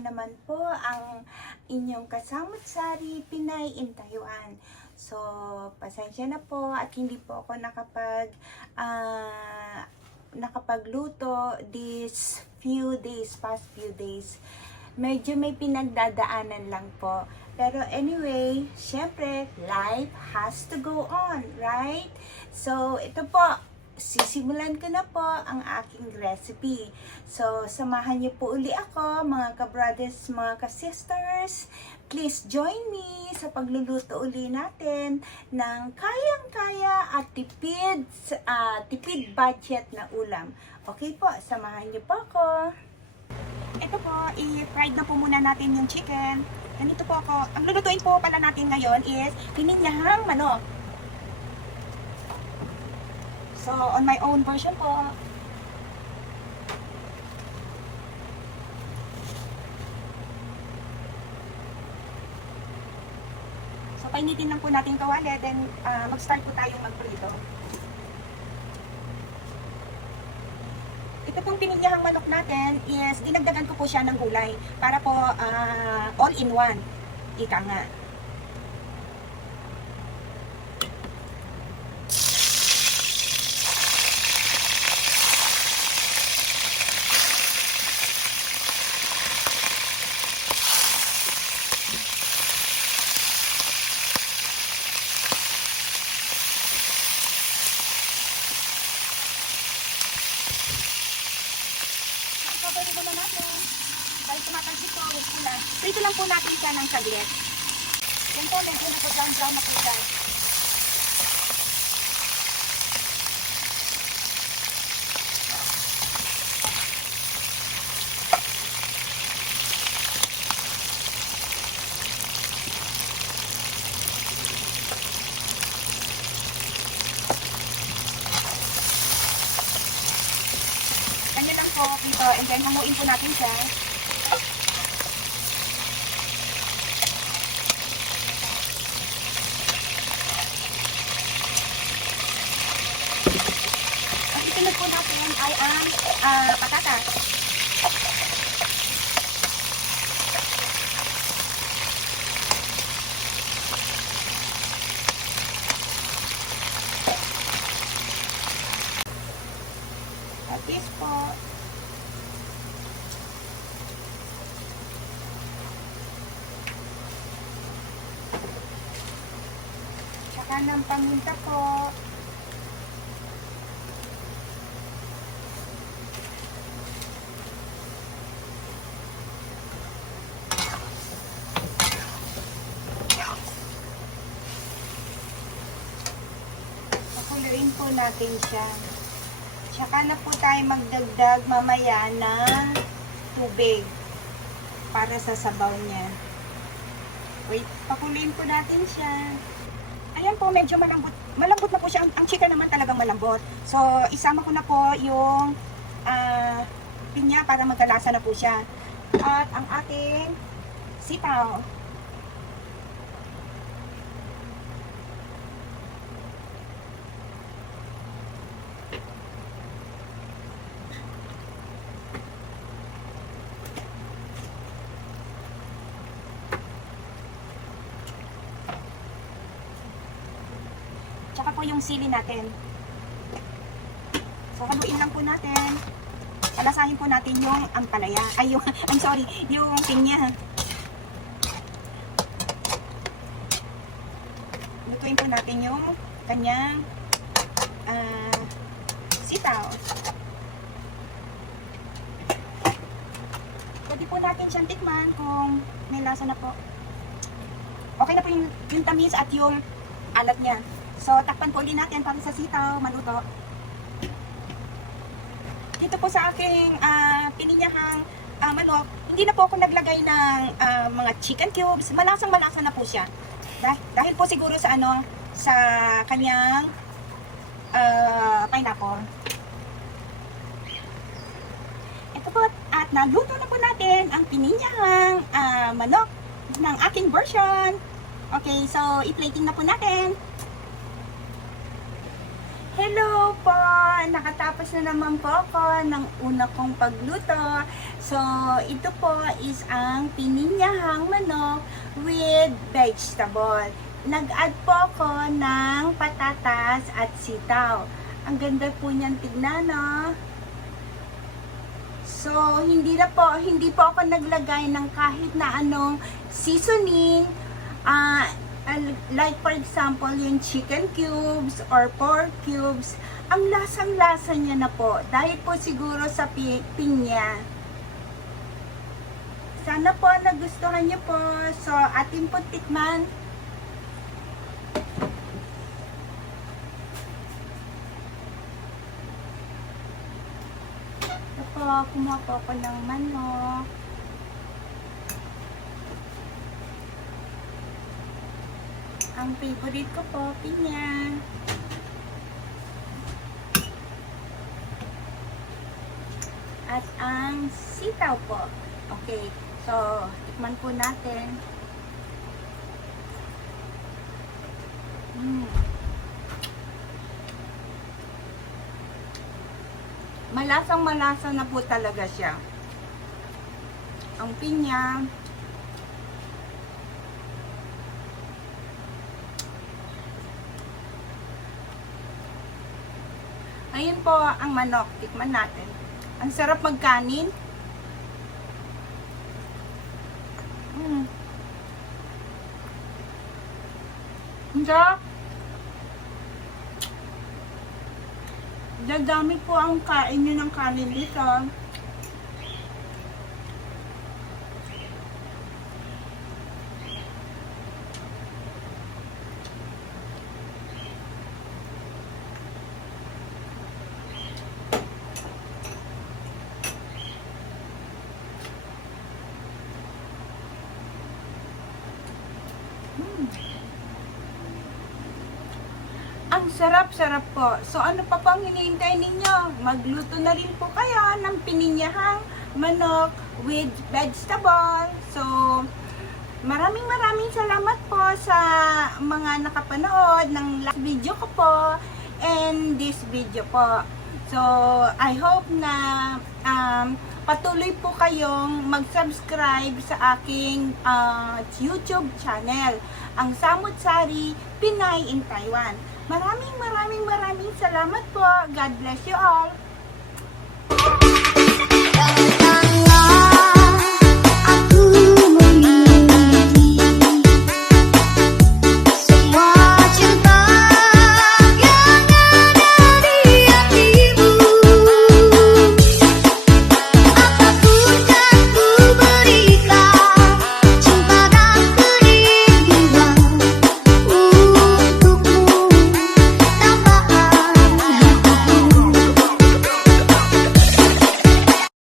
naman po ang inyong kasamut-sari Pinay in Taiwan. So, pasensya na po at hindi po ako nakapagluto this past few days. Medyo may pinagdadaanan lang po. Pero anyway, syempre, life has to go on, right? So, ito po, sisimulan ko na po ang aking recipe. So, samahan niyo po uli ako, mga ka-brothers, mga ka-sisters. Please join me sa pagluluto uli natin ng kayang-kaya at tipid budget na ulam. Okay po, samahan niyo po ako. Ito po, i-fried na po muna natin yung chicken. Ganito po ako. Ang lulutuin po pala natin ngayon is pininyahang manok. So, on my own version po. So, painitin lang po natin kawali, then mag-start po tayong magprito. Ito pong pininyahang manok natin is dinagdagan ko po siya ng gulay para po all in one. Ika nga. Pwede mo na natin. Dahil tumatalsik po, prito lang po natin siya ng saglit. Yan po, medyo nag-brown na po siya. Kanya lang po dito, and then hanguin po natin siya. Ang isunod po natin ay ang patatas. Tapos po, saka ng paminta po. Pakuluin po natin siya. Tsaka na po tayo magdagdag mamaya ng tubig para sa sabaw niya. Wait, pakuluin po natin siya. Ayan po, medyo malambot. Malambot na po siya. Ang chicken naman talagang malambot. So, isama ko na po yung pinya para magkalasa na po siya. At ang ating sitaw. Tsaka po yung sili natin. So, haluin lang po natin. Palasahin po natin yung ampalaya. Ay, yung, yung pinya. Lutuin po natin yung kanyang sitaw. Pwede po natin siyang tikman kung may lasa na po. Okay na po yung tamis at yung alat niya. So, takpan po ulit natin para sa sitaw, maluto. Dito po sa aking pininyahang manok, hindi na po ako naglagay ng mga chicken cubes. Malasang-malasa na po siya. Dahil po siguro sa sa kanyang pineapple. Ito po, at naluto na po natin ang pininyahang manok ng aking version. Okay, so i-plating na po natin. Hello po! Nakatapos na naman po ako ng una kong pagluto. So, ito po is ang pininyahang manok with vegetable. Nag-add po ako ng patatas at sitaw. Ang ganda po niyan tignan, no? So, hindi po ako naglagay ng kahit na anong seasoning. Like for example, yung chicken cubes or pork cubes, ang lasang-lasa niya na po. Dahil po siguro sa pinya. Sana po nagustuhan niyo po. So, atin po tikman. Ito po, kumuha po ako ng manok. Ang favorite ko po, pinya. At ang sitaw po. Okay, so, tikman po natin. Malasang malasa na po talaga siya. Ang pinya. Ayun po ang manok. Tikman natin. Ang sarap magkanin. Ang sarap. Dadami po ang kain nyo ng kanin dito. Ang sarap-sarap po. So, ano pa pang hinihintay ninyo? Magluto na rin po kayo ng pininyahang manok with vegetable. So, maraming salamat po sa mga nakapanood ng last video ko po and this video po. So, I hope na patuloy po kayong mag-subscribe sa aking YouTube channel, ang Samut Sari Pinay in Taiwan. Maraming salamat po. God bless you all.